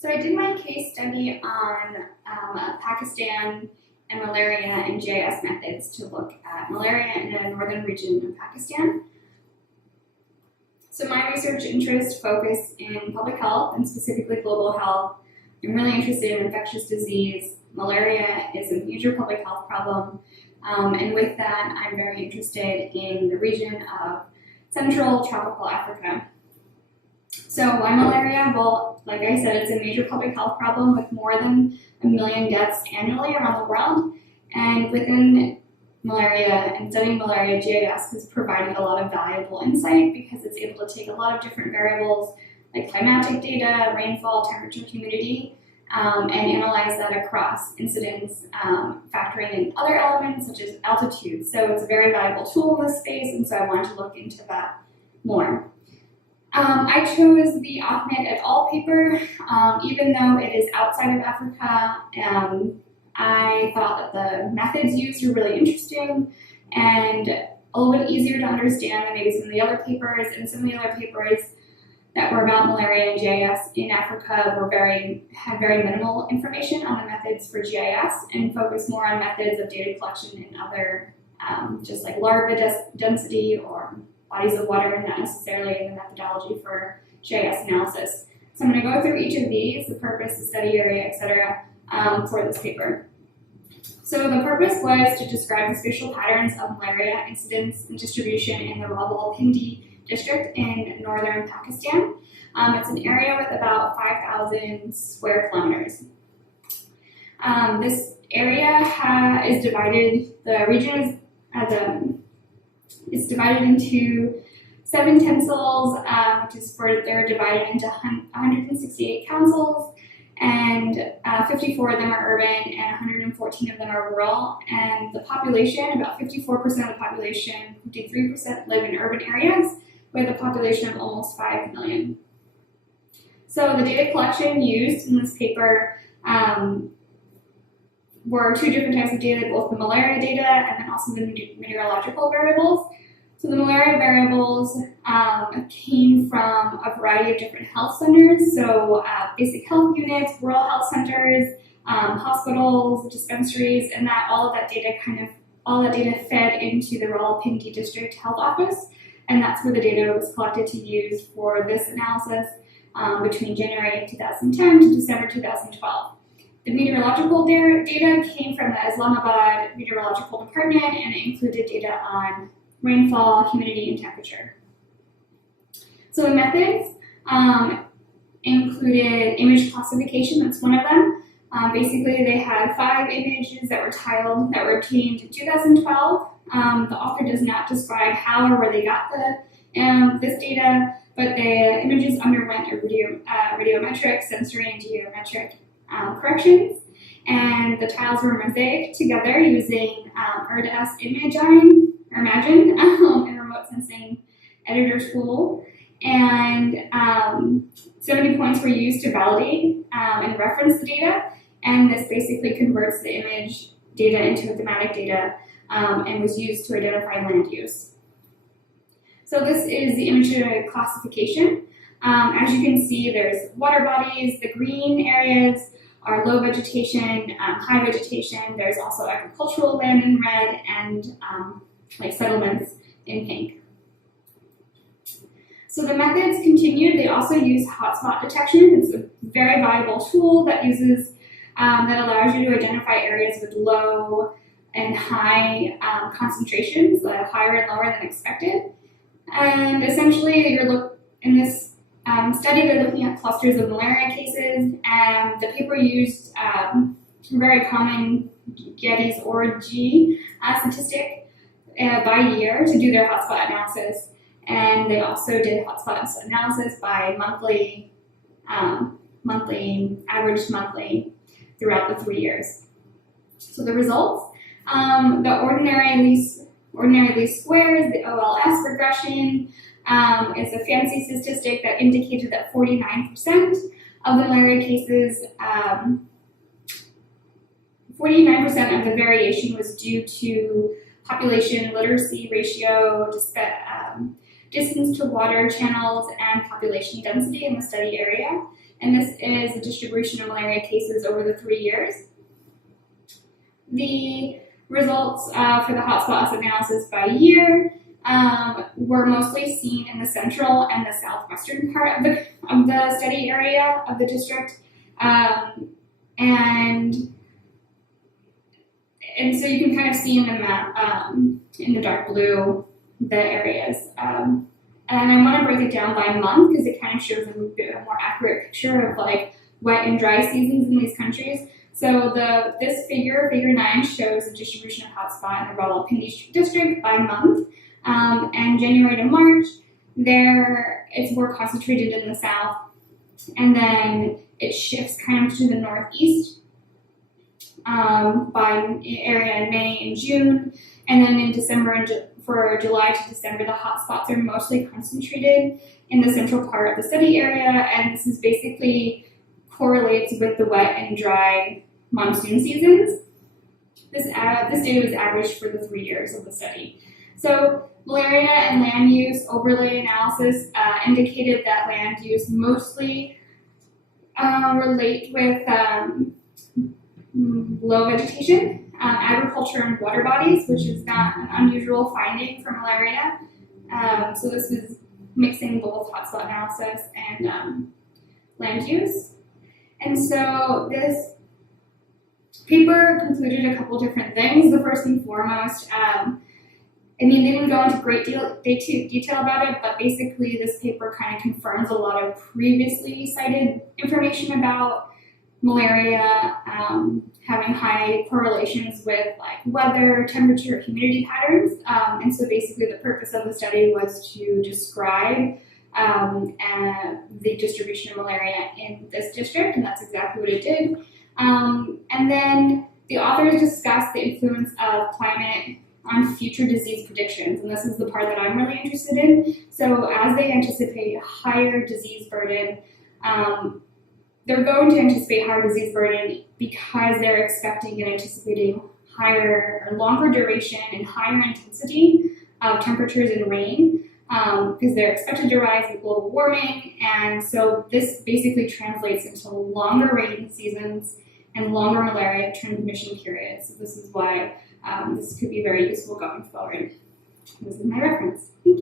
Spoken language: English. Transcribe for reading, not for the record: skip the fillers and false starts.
So I did my case study on Pakistan and malaria and GIS methods to look at malaria in the northern region of Pakistan. So my research interests focus in public health and specifically global health. I'm really interested in infectious disease. Malaria is a major public health problem. And with that, I'm very interested in the region of Central Tropical Africa. So why malaria? Well, like I said, it's a major public health problem with more than 1 million deaths annually around the world. And within malaria and studying malaria, GIS has provided a lot of valuable insight because it's able to take a lot of different variables like climatic data, rainfall, temperature, humidity, and analyze that across incidents, factoring in other elements such as altitude. So it's a very valuable tool in this space, and so I wanted to look into that more. I chose the Ahmed et al. Paper, even though it is outside of Africa. I thought that the methods used were really interesting and a little bit easier to understand than maybe some of the other papers, and some of the other papers that were about malaria and GIS in Africa had very minimal information on the methods for GIS and focused more on methods of data collection and other, just like larva density or bodies of water, not necessarily the methodology for GIS analysis. So I'm going to go through each of these, the purpose, the study area, etc., for this paper. So the purpose was to describe the spatial patterns of malaria incidence and distribution in the Rawalpindi district in northern Pakistan. It's an area with about 5,000 square kilometers. This area is divided, the region is divided into 7 tehsils, which is they're divided into 168 councils, and 54 of them are urban and 114 of them are rural. And the population, about 54% of the population, 53% live in urban areas with a population of almost 5 million. So the data collection used in this paper were 2 different types of data, both the malaria data and then also the meteorological variables. So the malaria variables came from a variety of different health centers, so basic health units, rural health centers, hospitals, dispensaries, and all of that data fed into the Rawalpindi District Health Office, and that's where the data was collected to use for this analysis between January 2010 to December 2012. The meteorological data came from the Islamabad Meteorological Department, and it included data on rainfall, humidity, and temperature. So the methods included image classification, that's one of them. Basically, they had 5 images that were tiled that were obtained in 2012. The author does not describe how or where they got this data, but the images underwent a radiometric, sensory, and geometric corrections, and the tiles were mosaic together using ERDAS Imagine and remote sensing editor tool, and 70 points were used to validate and reference the data, and this basically converts the image data into thematic data and was used to identify land use. So this is the image classification. As you can see, there's water bodies. The green areas are low vegetation, high vegetation. There's also agricultural land in red, and like settlements in pink. So the methods continued. They also use hotspot detection. It's a very valuable tool that that allows you to identify areas with low and high concentrations, higher and lower than expected. And essentially, in this study, they're looking at clusters of malaria cases, and the paper used very common Getty's ORG statistic by year to do their hotspot analysis, and they also did hotspot analysis by averaged monthly throughout the 3 years. So the results, the ordinary least squares, the OLS regression, is a fancy statistic that indicated that 49% of the malaria cases, 49% of the variation was due to population literacy ratio, distance to water channels, and population density in the study area. And this is the distribution of malaria cases over the 3 years. The results for the hotspot analysis by year were mostly seen in the central and the southwestern part of the study area of the district. And so you can kind of see in the map, in the dark blue, the areas. And I want to break it down by month because it kind of shows a more accurate picture of like wet and dry seasons in these countries. So this figure 9, shows the distribution of hotspot in the Rawalpindi district by month. And January to March, it's more concentrated in the south, and then it shifts kind of to the northeast by area in May and June, and then in December and for July to December, the hotspots are mostly concentrated in the central part of the study area, and this is basically correlates with the wet and dry monsoon seasons. This data was averaged for the 3 years of the study. So malaria and land use overlay analysis indicated that land use mostly relate with low vegetation, agriculture, and water bodies, which is not an unusual finding for malaria. So this is mixing both hotspot analysis and land use. And so this paper concluded a couple different things. The first and foremost, they didn't go into great detail about it, but basically this paper kind of confirms a lot of previously cited information about malaria having high correlations with like weather, temperature, humidity patterns. And so basically the purpose of the study was to describe the distribution of malaria in this district, and that's exactly what it did. And then the authors discussed the influence of climate on future disease predictions, and this is the part that I'm really interested in. So as they anticipate higher disease burden, they're going to anticipate higher disease burden because they're expecting and anticipating higher or longer duration and higher intensity of temperatures and rain, because they're expected to rise with global warming. And so this basically translates into longer rain seasons and longer malaria transmission periods. So this is why this could be very useful going forward. This is my reference. Thank you.